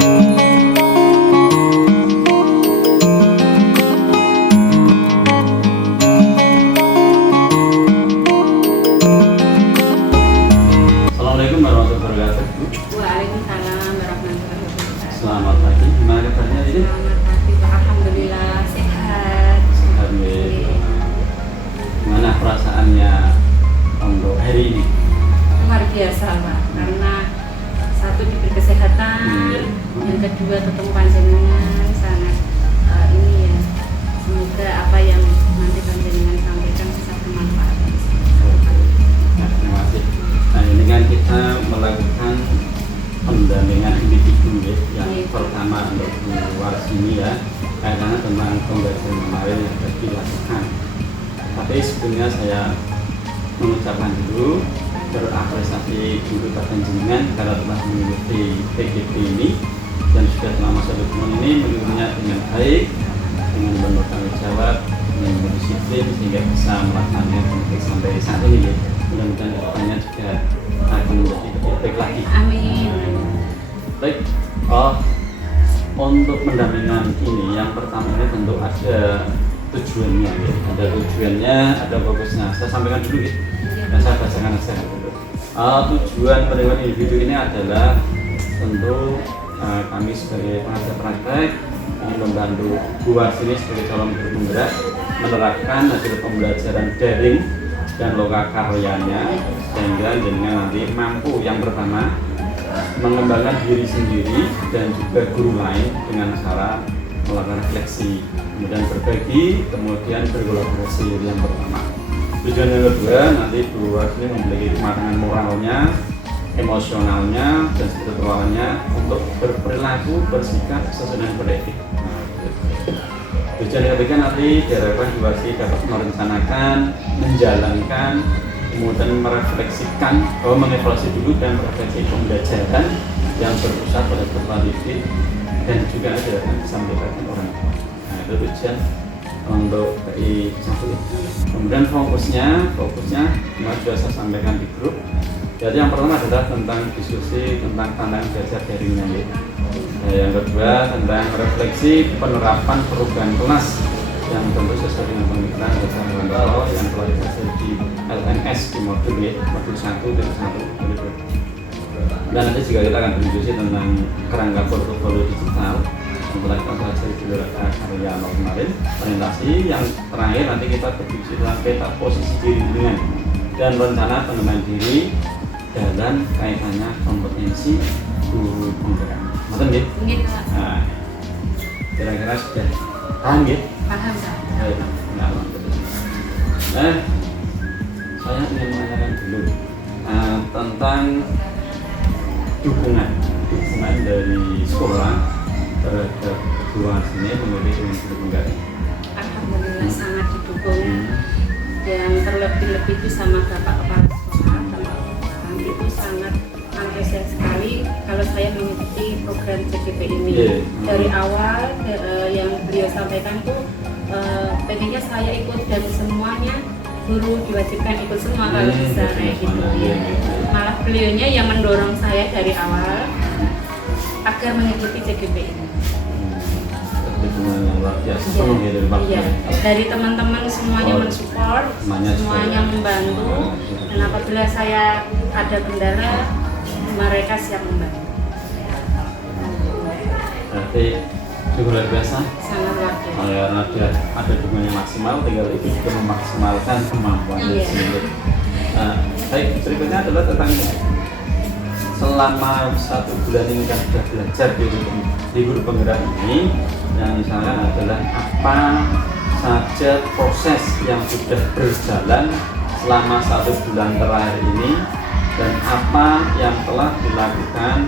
Assalamualaikum warahmatullahi wabarakatuh. Waalaikumsalam warahmatullahi wabarakatuh. Selamat pagi. Gimana kabarnya ini? Selamat pagi, Pak. Alhamdulillah sehat. Sehat nih. Gimana perasaannya untuk hari ini? Luar biasa, Pak. Karena satu diberi kesehatan, yang kedua ketemu panjenengan sangat ini ya. Semoga apa yang nanti panjenengan sampaikan bisa bermanfaat. Nah, terima kasih. Nah, ini kan kita melakukan pendampingan individu ya. Yang pertama untuk luar sini ya, karena tentang pembelajaran kemarin yang sudah dilakukan. Tapi sebelumnya saya mengucapkan dulu berapresiasi dulu pada jenengan karena telah mengikuti PGP ini dan sudah selama 1 bulan ini mengikutinya dengan baik, dengan penuh tanggung jawab, dengan berdisiplin sehingga bisa melaksanakan sampai saat ini ya. Mudah-mudahan kedepannya juga akan menjadi lebih baik lagi. Amin. Baik, untuk pendampingan ini yang pertama ini tentu ada tujuannya ya. Ada tujuannya, ada fokusnya. Saya sampaikan dulu ya. Dan saya bacakan saja dulu. Tujuan pendampingan individu ini adalah tentu kami sebagai pengajar praktek ingin membantu Bu Warsini sebagai calon guru penggerak menerapkan hasil pembelajaran daring dan lokakarya sehingga jenengan nanti mampu yang pertama mengembangkan diri sendiri dan juga guru lain dengan cara melakukan refleksi, kemudian berbagi, kemudian berkolaborasi yang pertama. Tujuan yang kedua nanti Bu Warsini memiliki kematangan moralnya, emosionalnya, dan spiritualnya untuk berperilaku, bersikap sesuai dengan kode etik. Tujuan yang ketiga nanti diharapkan Bu Warsini dapat merencanakan, menjalankan, kemudian merefleksikan, mengevaluasi dulu dan merefleksi pembelajaran yang berpusat pada kualitas dan juga akan disampaikan orang tua. Nah, itu tujuan untuk PI 1. Kemudian fokusnya sudah saya sampaikan di grup. Jadi yang pertama adalah tentang diskusi tentang tantangan belajar daringnya. Yang kedua tentang refleksi penerapan perubahan kelas yang tentu sesuai dengan pemikiran dasar Wandolo yang telah dihasil di LMS di modul 1 dan 1. Dan nanti juga kita akan berdiskusi tentang kerangka portofolio digital yang telah kita pelajari di karya kemarin, orientasi. Yang terakhir nanti kita berdiskusi tentang peta posisi diri dengan dan rencana pengembangan diri dalam kaitannya kompetensi guru penggerak. Betul nggih? Nggih, Pak. Nah, kira-kira sudah paham nggih? Paham, Pak. Baik, saya ingin menanyakan dulu tentang dukungan dari sekolah terhadap kedua sini memiliki guru penggerak. Alhamdulillah sangat didukung. Yang terlebih-lebih itu sama Bapak Kepala Sekolah, Bapak itu sangat antusias sekali kalau saya mengikuti program CGP ini. Dari awal yang beliau sampaikan tuh pengennya saya ikut dan semuanya guru diwajibkan ikut semua kalau bisa kayak gitu ya. Malah beliaunya yang mendorong saya dari awal agar mengikuti CGP ini. Dukungan yang luar biasa dari Pak. Iya. Dari teman-teman semuanya mensupport, semuanya membantu. Dan apabila saya ada kendala, mereka siap membantu. Berarti cukup luar biasa. Sangat luar biasa. Karena ada dukungan yang maksimal, tinggal itu juga memaksimalkan kemampuan Iya. sendiri. Baik, berikutnya adalah tentang selama 1 bulan ini kan sudah belajar di guru penggerak ini, yang misalnya adalah apa saja proses yang sudah berjalan selama 1 bulan terakhir ini dan apa yang telah dilakukan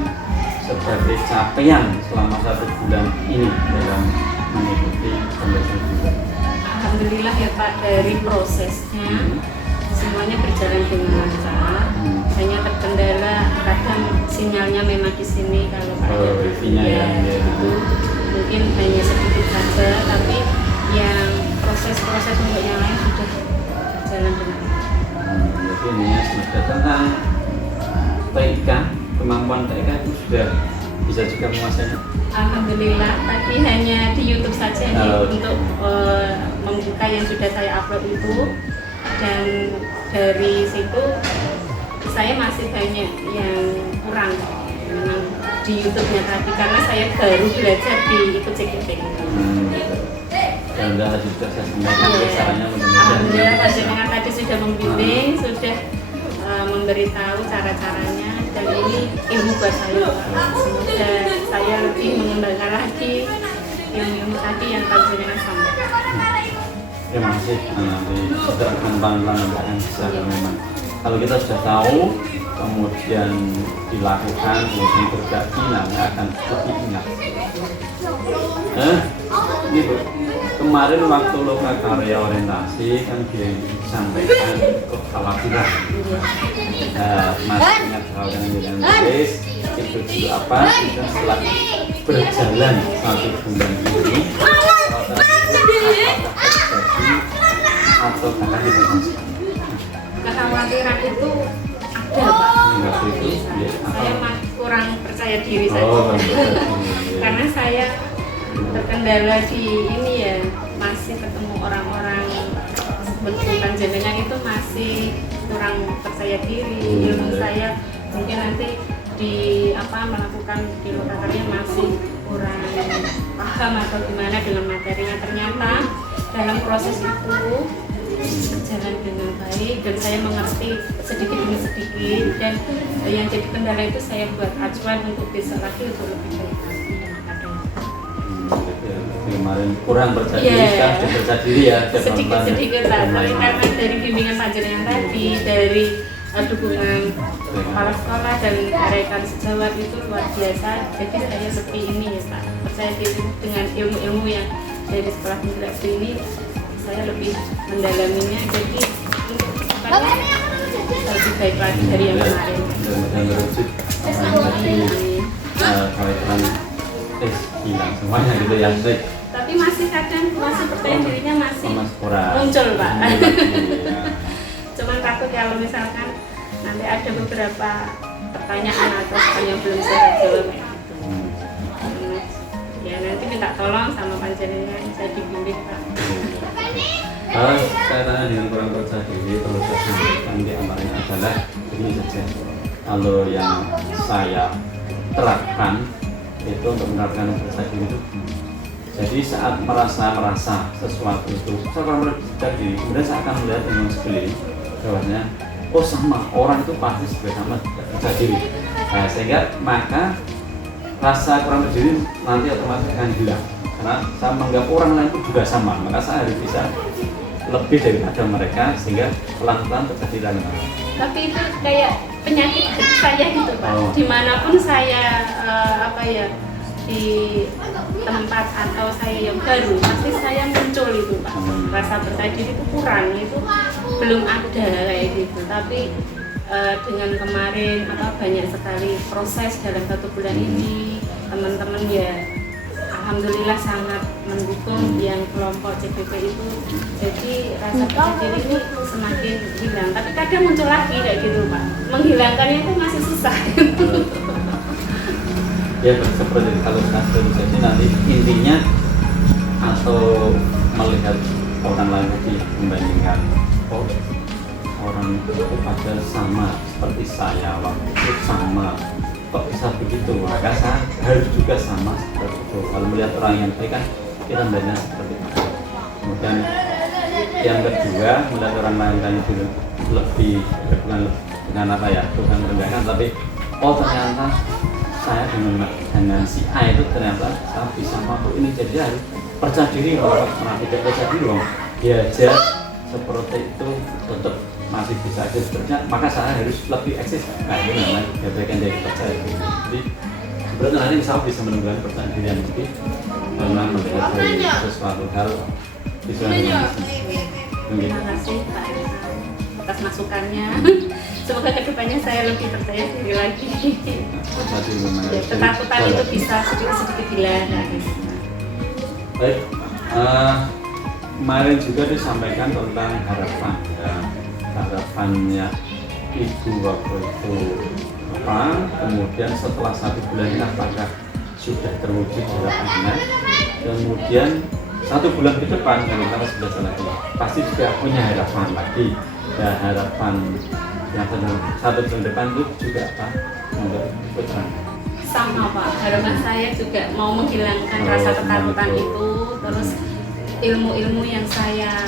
sebagai capaian selama 1 bulan ini dalam mengikuti pembelajaran juga. Alhamdulillah ya Pak, dari prosesnya semuanya berjalan dengan lancar. Hanya terkendala kadang sinyalnya memang di sini kalau Pak ya, itu mungkin hanya sedikit saja, tapi yang proses-proses untuk yang lain sudah berjalan dengan lancar. Jadi ini sudah tentang TIK, kemampuan TIK itu sudah bisa juga menguasainya? Alhamdulillah, tadi hanya di YouTube saja nih untuk membuka yang sudah saya upload itu, dan dari situ saya masih banyak yang kurang memang di YouTube-nya tadi, karena saya baru belajar di ikut CGP. Dan sudah juga saya sampaikan caranya Alhamdulillah panjenengan tadi sudah membimbing, sudah memberitahu cara-caranya, dan ini ilmu buat saya. Semoga saya lebih mengembangkan lagi ilmu tadi yang panjenengan sampaikan. Terima kasih. Nanti kita akan pelan-pelan akan bisa memang. Kalau kita sudah tahu, kemudian dilakukan, kemudian berbagi, nanti akan lebih ingat. Ini Bu, kemarin waktu loka karya orientasi kan dia disampaikan kekhawatiran. Mas ingat hal yang tulis itu dulu apa? Kita setelah berjalan 1 bulan ini, atau kakak tidak masuk. Kekhawatiran itu ada, Pak. Saya kurang percaya diri saja. Karena saya terkendala di ini ya, masih ketemu orang-orang seperti panjenengan itu masih kurang percaya diri. Ilmu saya mungkin nanti di melakukan di lokakarnya masih kurang paham atau gimana dengan materinya. Ternyata dalam proses itu berjalan dengan baik dan saya mengerti sedikit demi sedikit, dan yang jadi kendala itu saya buat acuan untuk besok lagi untuk lebih baik lagi. Kemarin kurang percaya diri, sekarang sudah percaya diri ya. Sedikit lah, tapi karena dari bimbingan panjenengan tadi, dari dukungan kepala sekolah dan rekan sejawat itu luar biasa, jadi saya seperti ini ya Pak, percaya diri dengan ilmu-ilmu yang dari sekolah integrasi ini, saya lebih mendalaminya, jadi untuk kedepannya lebih baik lagi dari yang kemarin. Dan merujuk kaitan hilang semuanya gitu ya. Tapi masih kadang masih percaya dirinya masih kurang muncul Pak. Cuman takut kalau misalkan nanti ada beberapa pertanyaan atau yang belum saya jawab gitu. Ya nanti minta tolong sama panjenengan, saya dibimbing Pak. Saya tanya dengan kurang percaya diri, perlu saya sampaikan di antaranya adalah ini saja. Kalau yang saya terapkan itu untuk menerapkan percaya diri itu, jadi saat merasa sesuatu itu saya akan percaya diri, kemudian saya akan melihat dengan sekeliling bahwasanya oh sama orang itu pasti juga sama percaya diri. Nah, sehingga maka rasa kurang percaya diri nanti otomatis akan hilang, karena saya menganggap orang lain itu juga sama, maka saya harus bisa lebih daripada mereka sehingga pelan-pelan terjadi dalam. Tapi itu kayak penyakit saya gitu Pak. Dimanapun saya di tempat atau saya yang baru, pasti saya muncul itu Pak. Rasa percaya diri itu kurang, itu belum ada kayak gitu. Tapi dengan kemarin banyak sekali proses dalam 1 bulan ini, teman-teman ya alhamdulillah sangat mendukung yang kelompok CGP itu, jadi rasa percaya diri ini semakin hilang, tapi kadang muncul lagi kayak gitu Pak, menghilangkannya itu masih susah. Ya seperti kalau jadi nanti intinya atau melihat orang lain tadi membandingkan orang itu pada sama seperti saya, waktu itu sama, kok bisa begitu, maka saya harus juga sama seperti itu. Kalau melihat orang yang baik kan kita melihatnya seperti itu. Kemudian yang kedua, melihat orang lain itu lebih dengan apa ya, bukan merendahkan, tapi oh ternyata saya dengan si A itu ternyata saya bisa mampu ini, jadi harus percaya diri. Kalau tidak percaya diri dia aja seperti itu tetap masih bisa aja sebenarnya, maka saya harus lebih eksis. Nah itu namanya bagian dari percaya diri. Jadi sebenarnya nanti misalnya bisa menunjukkan percaya diri yang lebih karena melihat dari sesuatu hal bisa Terima kasih Pak atas masukannya. Semoga kedepannya saya lebih percaya diri lagi. Ya, ketakutan itu bisa sedikit-sedikit hilang. Baik, kemarin juga disampaikan tentang harapan ya. Harapannya ibu waktu itu apa, kemudian setelah 1 bulan ini apakah sudah terwujud harapannya. Kemudian 1 bulan ke depan kalau kita belajar lagi pasti juga punya harapan lagi. Dan harapan yang 1 bulan depan itu juga apa untuk putra? Sama Pak, harapan saya juga mau menghilangkan rasa ketakutan itu, terus ilmu-ilmu yang saya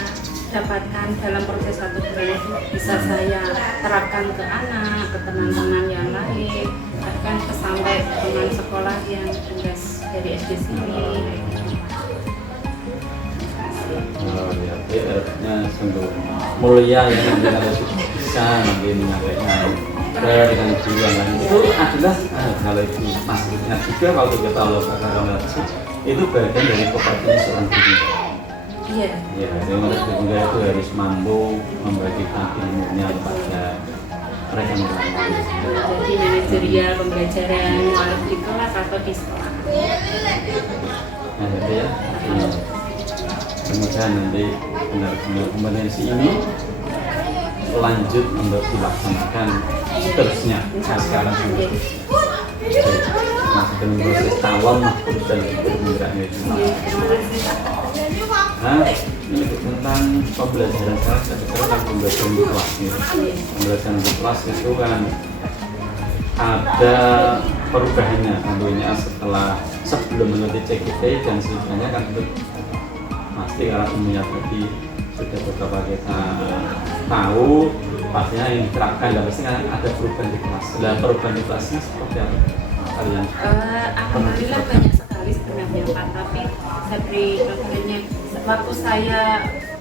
dapatkan dalam proses 1 bulan itu bisa saya terapkan ke anak, ke teman-teman yang lain, bahkan sampai teman sekolah yang tugas dari SD sini. Ya, artinya sungguh mulia ya nanti kalau bisa nanti menyampaikan dengan tujuan lain itu adalah kalau itu maksudnya juga waktu kita lakukan itu bagian dari kompetisi seorang guru. Iya. Ya, memang guru itu harus mampu membagikan ilmunya kepada rekan-rekan. Jadi manajerial pembelajaran walau di kelas atau di sekolah. Nah, jadi ya. Kemudian nanti benar-benar kompetensi ini lanjut untuk dilaksanakan seterusnya. Nah, sekarang sudah masih dalam proses tawam terus dan bergeraknya itu. Nah, ini tentang pembelajaran saya tentang pembelajaran di kelas. Pembelajaran di kelas itu kan ada perubahannya tentunya setelah sebelum mengikuti CGT dan selanjutnya kan pasti karena ilmunya tadi sudah beberapa kita tahu pastinya yang diterapkan dan pastinya ada perubahan di kelas. Dan perubahan di kelas ini seperti apa kalian? Alhamdulillah banyak sekali sebenarnya Pak, tapi saya beri contohnya waktu saya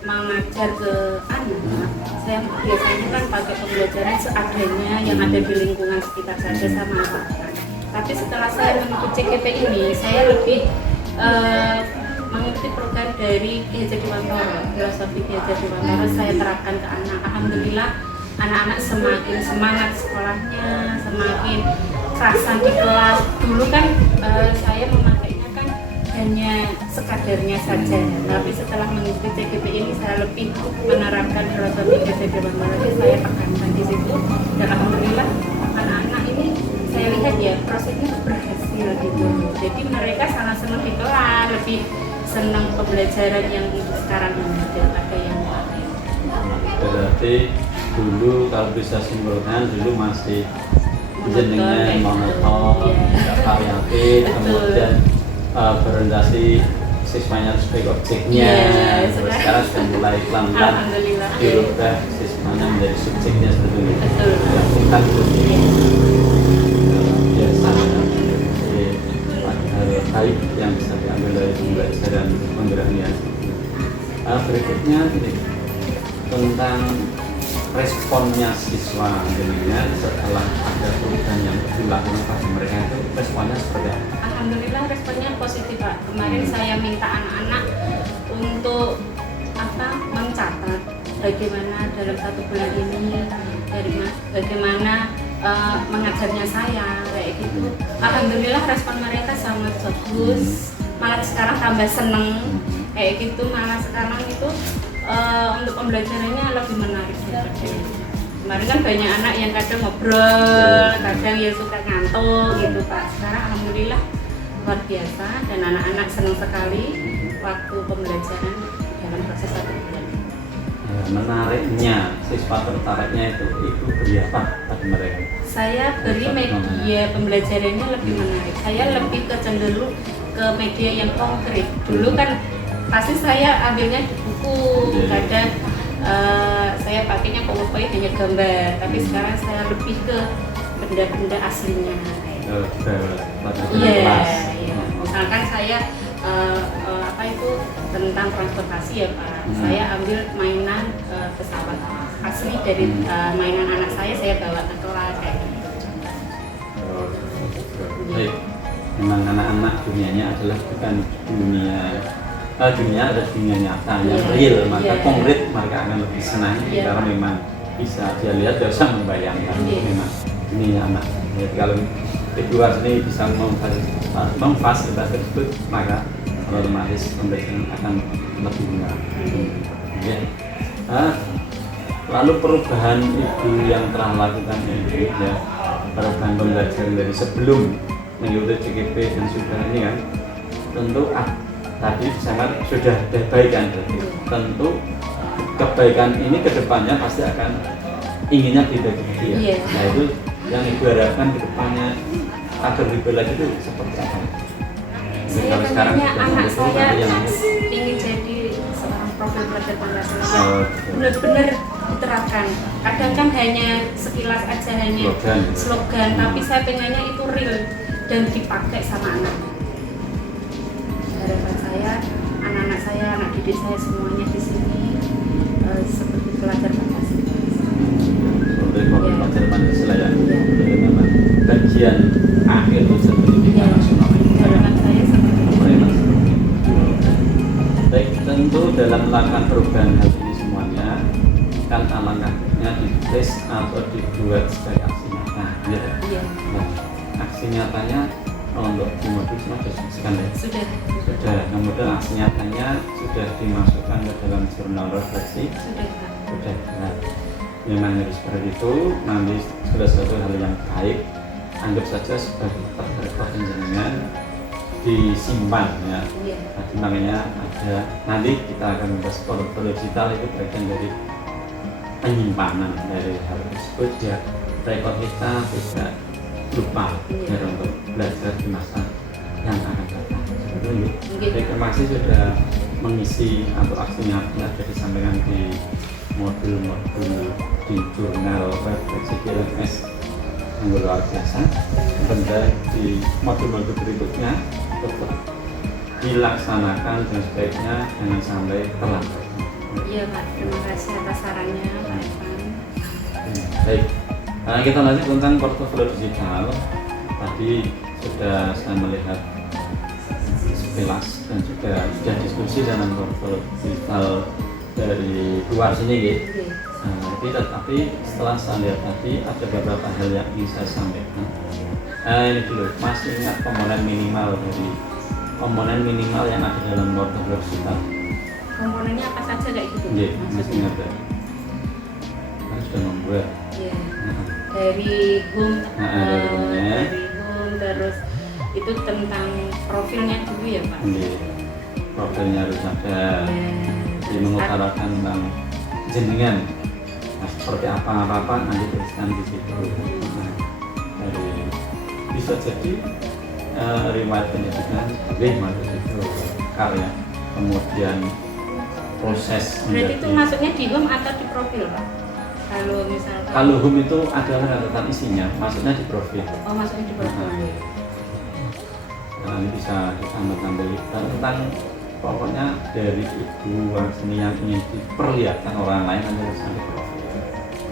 mengajar ke anak, saya biasanya kan pakai pembelajaran seadanya yang ada di lingkungan sekitar saja saya manfaatkan. Tapi setelah saya mengikuti CGP ini, saya lebih mengikuti program dari Ki Hajar Dewantara, filosofi Ki Hajar Dewantara saya terapkan ke anak. Alhamdulillah anak-anak semakin semangat sekolahnya, semakin kerasan di kelas. Dulu kan saya memakainya kan hanya sekadarnya saja, tapi setelah mengikuti CGP ini saya lebih menerapkan filosofi Ki Hajar Dewantara, saya tekankan di situ. Dan alhamdulillah anak-anak ini saya lihat ya prosesnya berhasil gitu. Jadi mereka sangat senang di kelas, lebih senang pembelajaran yang untuk sekarang ini daripada yang lain. Berarti dulu kalau bisa simpulkan dulu masih jenengnya monoton, tidak variatif, kemudian berorientasi siswanya sebagai objeknya. Terus sekarang sudah mulai pelan-pelan dirubah siswanya menjadi subjeknya seperti itu. Bukan biasa hal baik yang bisa diambil dari pembelajaran penggeraknya. Berikutnya ini tentang responnya siswa jadinya setelah ada perubahan yang dilakukan pada mereka itu responnya seperti apa? Alhamdulillah responnya positif Pak. Kemarin saya minta anak-anak untuk mencatat bagaimana dalam 1 bulan ini bagaimana mengajarnya saya kayak gitu. Alhamdulillah respon mereka sangat bagus, malah sekarang tambah seneng kayak gitu, malah sekarang itu untuk pembelajarannya lebih menarik daripada kemarin kan banyak anak yang kadang ngobrol, kadang ya suka ngantuk gitu Pak. Sekarang alhamdulillah luar biasa dan anak-anak senang sekali waktu pembelajaran dalam proses 1 bulan. Menariknya, siswa tertariknya itu beri apa pada mereka? Saya beri media pembelajarannya lebih menarik. Saya lebih cenderung ke media yang konkret. Dulu kan pasti saya ambilnya di buku, kadang saya pakainya PowerPoint hanya gambar. Tapi sekarang saya lebih ke benda-benda aslinya. Iya. Misalkan saya tentang transportasi ya Pak. Saya ambil mainan pesawat asli dari mainan anak saya bawa ke kelas kayak gitu. Baik, memang anak-anak dunianya adalah bukan dunia adalah dunia nyata yang real, maka konkret mereka akan lebih senang karena memang bisa dia lihat, dia bisa membayangkan memang ini anak. Jadi kalau di luar sini bisa memfasilitasi tersebut, maka otomatis pembelajaran akan lebih mudah. Ya. Lalu perubahan itu yang telah lakukan ini ya, perubahan pembelajaran dari sebelum mengikuti CKP dan sudah ini kan, tentu tadi sangat sudah kebaikan berarti. Tentu kebaikan ini kedepannya pasti akan inginnya dibagi ya. Iya. Nah itu yang ibu harapkan kedepannya agar lebih lagi itu seperti apa? Mungkin Saya kalau sekarang pengennya sudah anak begitu, saya nanti yang ingin jadi seorang profil pelajar Pancasila Oh, benar-benar diterapkan. Kadang kan hanya sekilas aja, hanya slogan. slogan, tapi saya pengennya itu real dan dipakai sama anak. Harapan saya, anak-anak saya, anak didik saya semuanya di sini seperti pelajar Pancasila. Seperti pelajar Pancasila ya. Iya. Jadi memang bagian akhir ujian pendidikan Iya. nasional ini. Harapan saya seperti itu. Baik, tentu dalam melakukan perubahan hal ini semuanya kan alangkahnya ditulis atau dibuat sebagai aksi nyata. Ya. Iya. Nah, aksi nyatanya untuk di modul semua sudah disaksikan ya? Sudah. Sudah. Kemudian aksi nyatanya sudah dimasukkan ke dalam jurnal refleksi. Sudah, Pak. Sudah. Nah, memang harus seperti itu. Nanti segala sesuatu hal yang baik anggap saja sebagai rekod jenengan disimpan ya. Iya. Tadi makanya ada nanti kita akan membahas portfolio digital itu bagian dari penyimpanan dari hal tersebut ya, rekod kita tidak lupa ya, untuk belajar di masa yang akan datang. Jadi terima kasih sudah mengisi atau aksinya sudah disampaikan di modul-modul di jurnal refleksi GLMS yang luar biasa. Dan di modul-modul berikutnya tetap dilaksanakan dan sebaiknya jangan sampai terlambat. Iya Pak, terima kasih atas sarannya Pak Evan. Baik, kita lanjut tentang portofolio digital. Tadi sudah saya melihat sekilas dan juga sudah diskusi dalam portofolio digital dari luar sini gitu. Tetapi setelah saya lihat tadi ada beberapa hal yang ingin saya sampaikan. Ini dulu, masih ingat komponen minimal yang ada dalam portofolio digital? Komponennya apa saja kayak gitu? Iya, masih ingat ya? Kan sudah membuat. Iya. Dari home, dari home-nya. dari home, terus itu tentang profilnya dulu ya Pak? Iya. Profilnya harus ada. Jadi mengutarakan tentang jenengan. Nah, seperti apa nanti tuliskan di situ. Nah, dari bisa jadi riwayat pendidikan, maksud itu karya, kemudian proses. Berarti itu masuknya di home atau di profil Pak? Kalau misalkan Kalau home itu adalah catatan isinya, maksudnya di profil. oh masuknya di profil. Nah, ini bisa ditambah-tambah tentang pokoknya dari ibu seni yang ingin diperlihatkan orang lain nanti bisa di profil.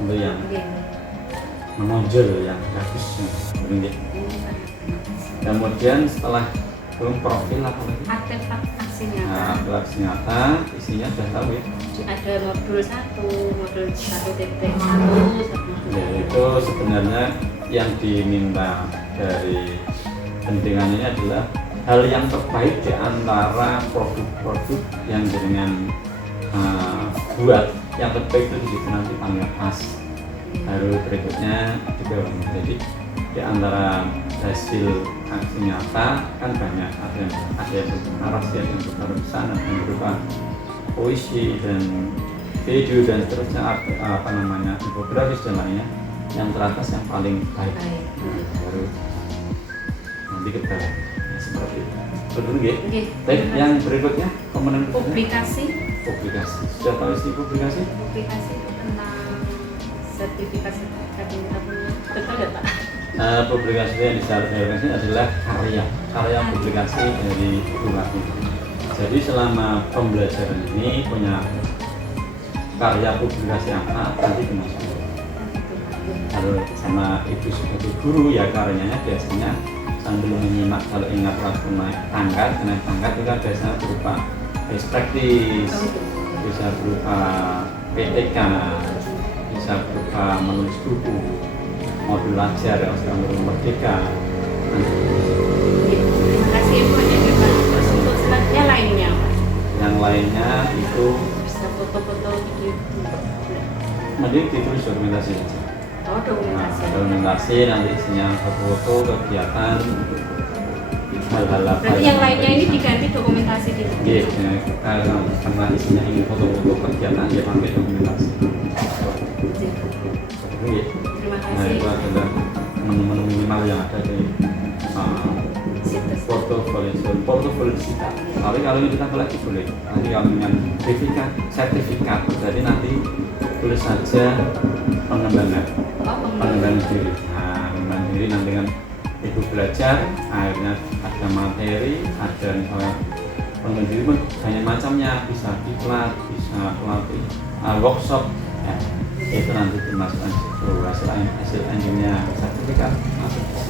Untuk yang menonjol yang bagus, begitu. Kemudian setelah profil apa lagi? Artefak aksi nyata. Nah, artefak aksi nyata isinya sudah tahu ya. Ada modul 1, modul 1.1, Ya, itu sebenarnya yang diminta dari pentingannya adalah hal yang terbaik di antara produk-produk yang dengan buat yang terbaik itu di situ nanti panggil pas. Baru berikutnya juga jadi di antara hasil aksi nyata kan banyak, ada yang berupa narasi, ada yang berupa tulisan, ada yang berupa puisi dan video dan seterusnya, infografis dan lainnya. Yang teratas yang paling baik. Baru nanti kita seperti itu. Betul nggih? Baik, yang berikutnya komponen publikasi. Sudah tahu isi publikasi? Publikasi itu tentang sertifikat punya. Betul ya Pak? Publikasi yang disarankan adalah karya publikasi dari luar. Jadi selama pembelajaran ini punya karya publikasi apa nanti dimasukkan. Kalau sama ibu sebagai guru ya karyanya biasanya sambil menyimak, kalau ingat waktu naik tangga itu kan biasanya berupa best practice, bisa berupa PTK, bisa berupa menulis buku, modul ajar Oscar Merdeka. Terima kasih banyak ya Pak. Terus untuk selanjutnya lainnya Pak? Yang lainnya itu bisa foto-foto video. mending ditulis dokumentasi saja. Oh dokumentasi. Dokumentasi nanti isinya foto-foto kegiatan hal-hal apa Berarti yang lainnya ini diganti dokumentasi di iya, karena isinya ingin foto-foto kegiatan ya pakai dokumentasi. Iya. Terima Nah itu kasih. adalah menu-menu minimal yang ada di Situs. portofolio kita. Tapi kalau ini kita lagi boleh. Nanti kalau dengan sertifikat, berarti nanti tulis saja pengembangan diri. Nah, pengembangan diri nanti dengan ibu belajar, akhirnya ada materi, ada misalnya pengembangan diri pun banyak macamnya, bisa diklat, bisa pelatih, workshop, ya, itu nanti dimasukkan situ hasil endingnya sertifikat masuk ke situ.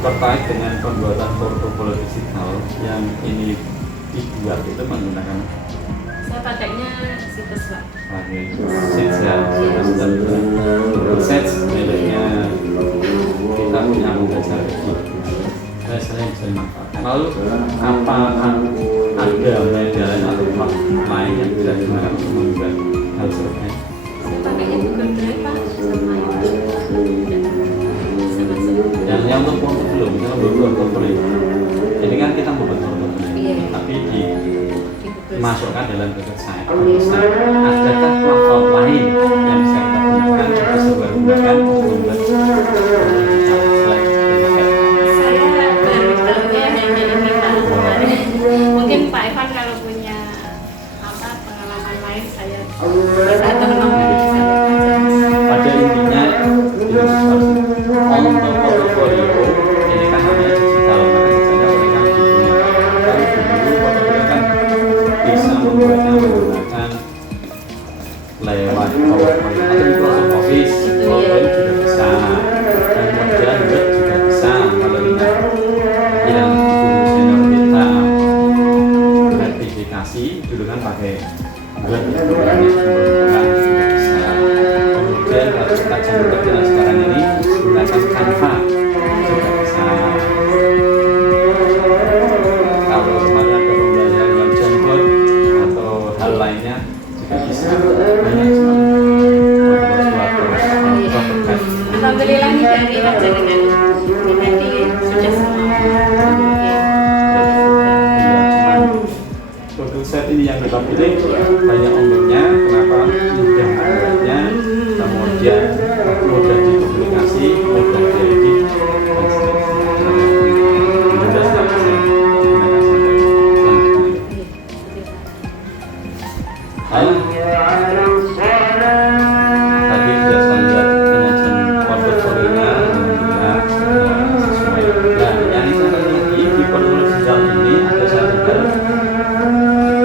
Terkait dengan pembuatan portofolio digital yang ini dibuat itu menggunakan Saya pakainya situs Pak. Sets miliknya kita punya belajar itu saya sering bisa dimanfaatkan. Lalu apa ada media lain atau platform lain yang bisa digunakan untuk membuat hal serupa? Saya pakainya Google Drive Pak, sama yang yang untuk portofolio, misalnya membuat portofolio ini kan kita membuat portofolio, iya, tapi di Google. dimasukkan dalam website. Adakah platform lain yang bisa kita gunakan atau sebuah gunakan untuk membuat selain Saya baru tahunya hanya ini Pak. Mungkin Pak Evan kalau punya apa pengalaman lain saya atau nomor bisa pada intinya untuk portofolio ini kan namanya digital, maka misalnya mereka digunakan kalau dulu portofolio kan bisa membuatnya menggunakan lewat PowerPoint atau Microsoft Office. PowerPoint juga bisa dan kemudian Word juga bisa. Kalau ingat yang guru senior kita sertifikasi dulu kan pakai Word itu kan juga bisa. Kemudian kalau kita jam kerja sekarang ini gunakan Canva juga bisa. Kalau kemarin ada pembelajaran dengan Jamboard atau hal lainnya juga bisa. Banyak sekali. Alhamdulillah nih dari baca dengan tadi sudah semua. Untuk set ini yang kita pilih banyak umumnya, kenapa mudah membuatnya, kemudian mudah dipublikasi, mudah diedit, dan seterusnya. Mudah sekali saya gunakan sampai tadi sudah saya lihat penyajian portofolionya alhamdulillah sesuai. Nah, yang saya lagi di portofolio digital ini ada satu hal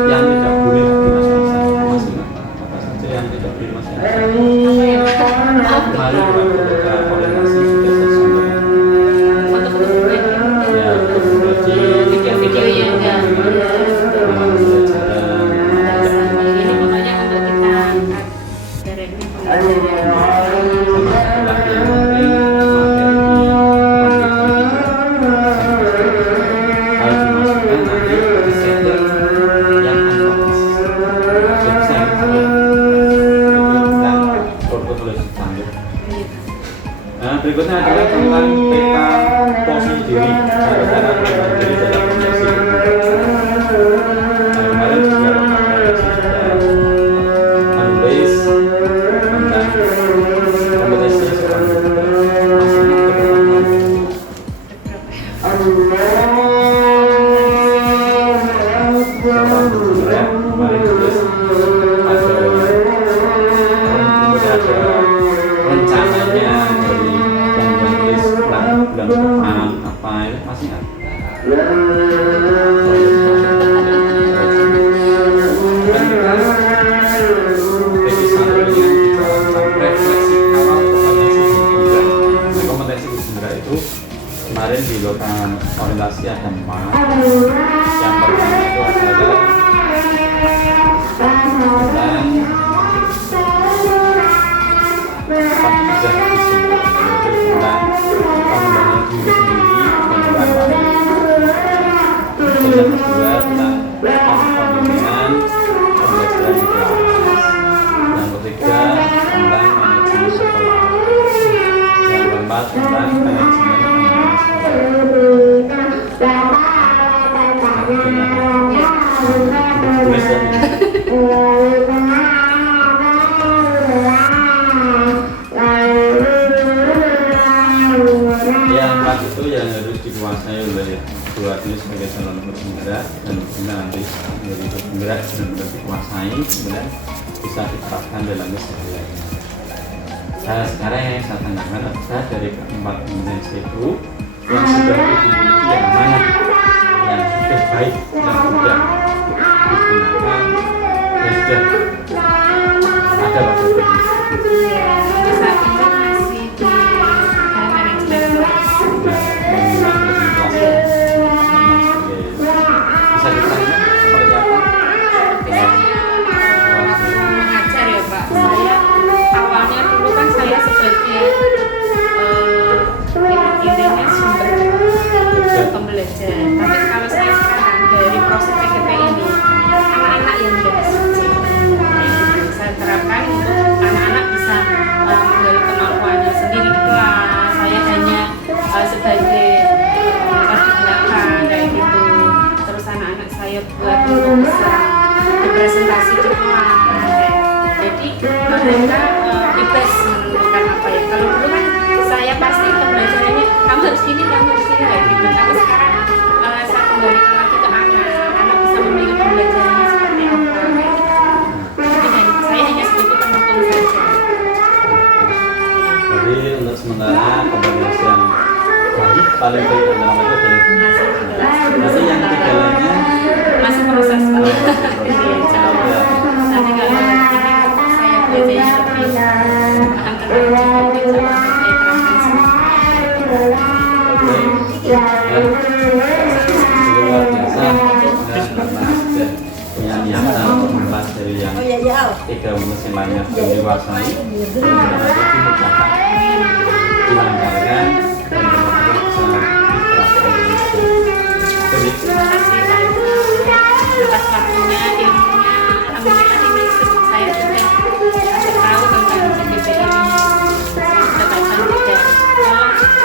yang tidak boleh dimasukkan apa saja yang tidak boleh dimasukkan. Kemarin beberapa koordinasi sudah saya sampaikan. Ya, berbagi Video-video yang enggak pembelajaran. ini pokoknya untuk kita angkat dari pembelajaran. Sama lagi yang penting harus dimasukkan nanti di setting yang unpublished. Jadi saya itu bukan portofolio standar. Nah, berikutnya adalah tentang peta posisi diri, cara-cara pengembangan diri dalam komunikasi. Nah, kemarin juga komunikasi sudah menulis tentang kompetensi seorang guru. Masih ingat beberapa seorang guru ya, kemarin tulis ada rencananya dari yang tulis bulan depan apa itu masih nggak? Jadi satu ini refleksi awal kompetensi Gusindra itu kemarin di lokal orientasi ada 4. Yang pertama itu adalah tentang pembelajaran Gusindra, yaitu tentang pengembangan diri sendiri dan pengembangan. Yang kedua tentang pembinaan pembelajaran di kelas. Yang ketiga tentang manajemen 4 tentang manajemen pengelolaan yang 4 itu yang harus dikuasai oleh dua ini sebagai calon penggerak dan nanti menjadi penggerak benar-benar dikuasai, kemudian bisa diterapkan dalam keseharian. Sekarang yang saya tanyakan adalah dari keempat kompetensi itu yang sudah dimiliki yang mana yang sudah baik, yang sudah digunakan, yang sudah ada pada diri. Saat ini masih di manajemen kelas. Bisa ditanya seperti apa? Mengajar ya Pak. Saya awalnya dulu kan saya sebagai intinya sumber pembelajaran. Tapi kalau saya sekarang dari proses PGP ini, anak-anak yang menjadi subjek, saya terapkan untuk anak-anak bisa menggali kemampuannya sendiri di kelas. Saya hanya sebagai di belakang kayak gitu. Terus anak-anak saya buat untuk bisa berpresentasi di kelas. Jadi mereka bebas menentukan apa ya. Kalau dulu kan saya pasti pembelajarannya kamu harus gini kayak gitu. Tapi sekarang saya kembalikan lagi ke anak bisa memilih pembelajarannya seperti apa kayak gitu. Jadi saya hanya sebagai pendukung saja. Jadi untuk sementara kompetensi yang baik paling baik adalah mereka dari nanti yang ketiga lainnya masih proses Pak. Nanti kalau ini saya belajar yang lebih paham tentang PGP sama saya luar biasa karena sudah punya niatan untuk mempelajari yang tiga mesin lainnya sudah dikuasai dan nanti dimudahkan dilancarkan dan benar-benar bisa diterapkan di Indonesia. Jadi terima kasih Pak atas waktunya, ilmunya. Alhamdulillah ini saya sudah tahu tentang PGP ini. Sudah baca juga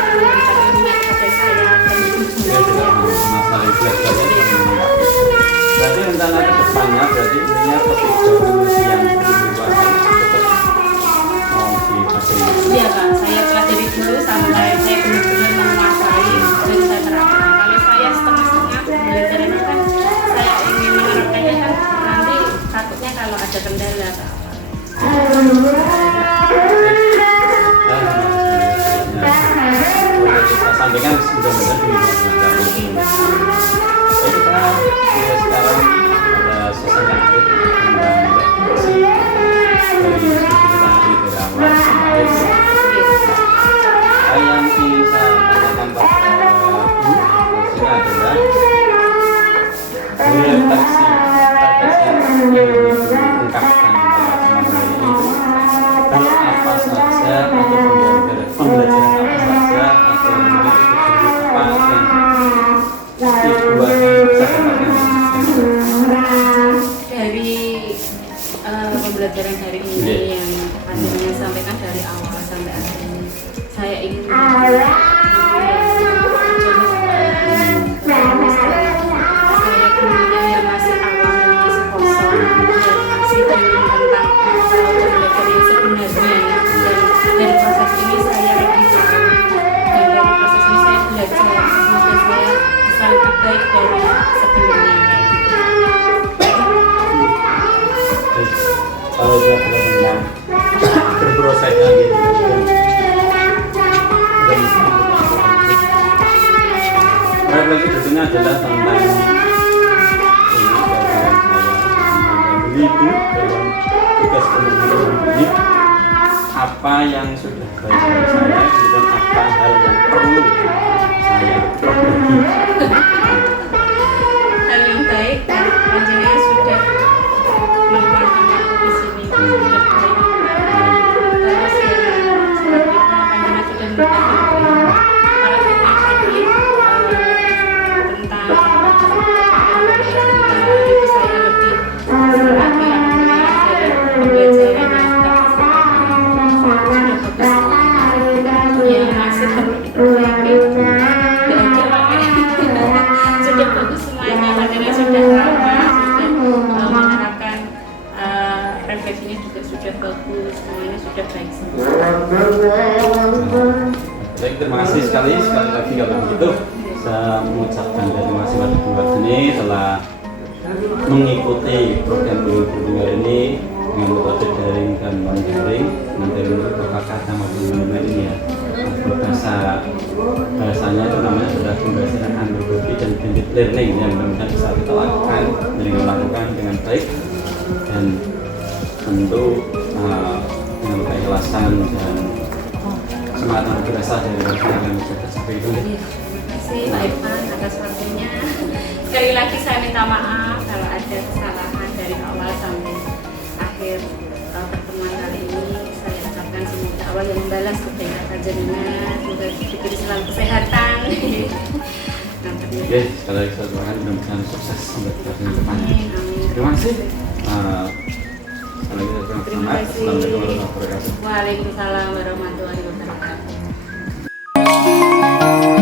memberikan ilmunya kepada saya dan dia tidak masalah belajar berarti rencana ke depannya berarti intinya ketiga mesin yang dikuasai tetap mau dipelajari. iya Pak, saya pelajari dulu sampai saya benar-benar menguasai dan saya terapkan. Kalau saya setengah-setengah belajar ini kan saya ingin menerapkannya kan nanti takutnya kalau ada kendala atau apa. Kita sampaikan mudah-mudahan kita sekarang ada sesi lanjut tentang refleksi dari kita dari awal sampai akhir. Yang ingin saya tanyakan pada Bu di sini adalah refleksi yang ingin diungkapkan dalam teman-teman ini kalau apa saja atau pembelajaran apa saja atau mungkin itu apa yang dibuat bisa Dari pembelajaran hari ini yang panjenengan sampaikan dari awal sampai akhir, saya ingin saya dulunya yang masih awam dan masih kosong dan masih ingin tentang belajar yang sebenarnya dan dari proses ini saya lebih tahu dan dari proses ini saya belajar semoga saya bisa lebih baik dari sebelumnya. Kalau sudah tentang berprosesnya gitu dan refleksi berikutnya adalah tentang ini itu dalam tugas pemerintahan ini apa yang sudah baik dari saya dan apa hal yang perlu saya perbaiki. Hal yang baik dan panjenengan sudah meluangkan waktu di sini sudah baik. Terus yang selanjutnya panjenengan sudah minta para kita tadi tentang itu saya lebih lagi alhamdulillah dari pembelajaran yang sudah bagus. Yang masih Baik, terima kasih sekali lagi kalau begitu saya mengucapkan terima kasih pada keluarga ini telah mengikuti program bimbingan ini dengan metode daring dan non daring. Nanti merupakan kata maupun ini ya bahasanya itu namanya sudah pembelajaran androgogi dan blended learning yang benar-benar bisa kita lakukan dengan baik dan tentu dengan keikhlasan dan semangat yang berasal dari masyarakat yang bisa tercapai itu. Terima kasih Pak Irfan atas waktunya. Sekali lagi saya minta maaf kalau ada kesalahan dari awal sampai akhir pertemuan kali ini. Saya ucapkan semoga Allah yang membalas kebaikan panjenengan, semoga diberi selalu kesehatan. Oke, sekali lagi saya doakan mudah-mudahan sukses sampai ke depan. Terima kasih. Terima kasih. Assalamualaikum warahmatullahi wabarakatuh. Waalaikumsalam warahmatullahi wabarakatuh.